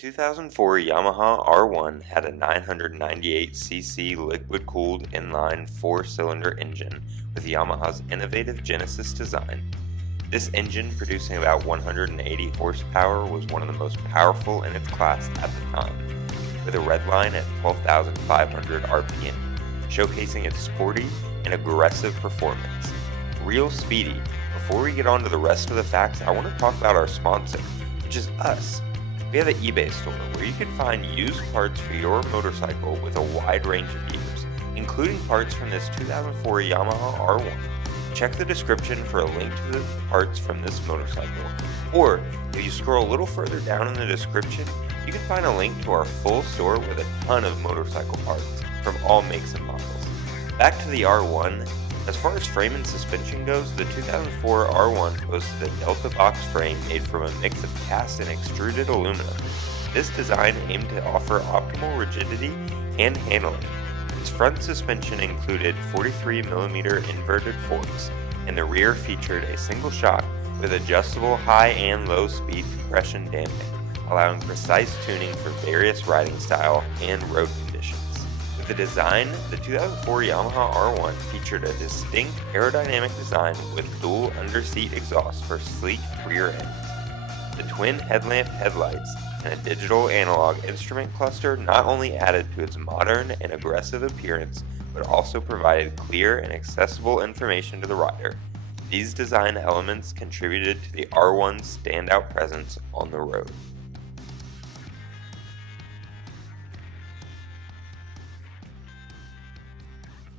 The 2004 Yamaha R1 had a 998cc liquid-cooled inline four-cylinder engine with Yamaha's innovative Genesis design. This engine, producing about 180 horsepower, was one of the most powerful in its class at the time, with a red line at 12,500 RPM, showcasing its sporty and aggressive performance. Real speedy. Before we get on to the rest of the facts, I want to talk about our sponsor, which is us. We have an eBay store where you can find used parts for your motorcycle with a wide range of years, including parts from this 2004 Yamaha R1. Check the description for a link to the parts from this motorcycle. Or, if you scroll a little further down in the description, you can find a link to our full store with a ton of motorcycle parts from all makes and models. Back to the R1. As far as frame and suspension goes, the 2004 R1 boasts a Delta box frame made from a mix of cast and extruded aluminum. This design aimed to offer optimal rigidity and handling. Its front suspension included 43mm inverted forks, and the rear featured a single shock with adjustable high and low speed compression damping, allowing precise tuning for various riding style and road conditions. With the design, the 2004 Yamaha R1 featured a distinct aerodynamic design with dual underseat exhaust for sleek rear end. The twin headlamp headlights and a digital analog instrument cluster not only added to its modern and aggressive appearance, but also provided clear and accessible information to the rider. These design elements contributed to the R1's standout presence on the road.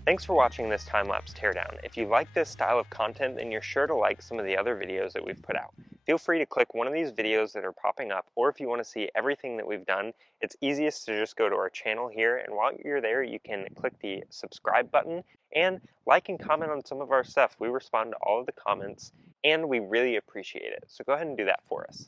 Thanks for watching this time-lapse teardown. If you like this style of content, then you're sure to like some of the other videos that we've put out. Feel free to click one of these videos that are popping up, or if you want to see everything that we've done, it's easiest to just go to our channel here, and while you're there, you can click the subscribe button and like and comment on some of our stuff. We respond to all of the comments, and we really appreciate it. So go ahead and do that for us.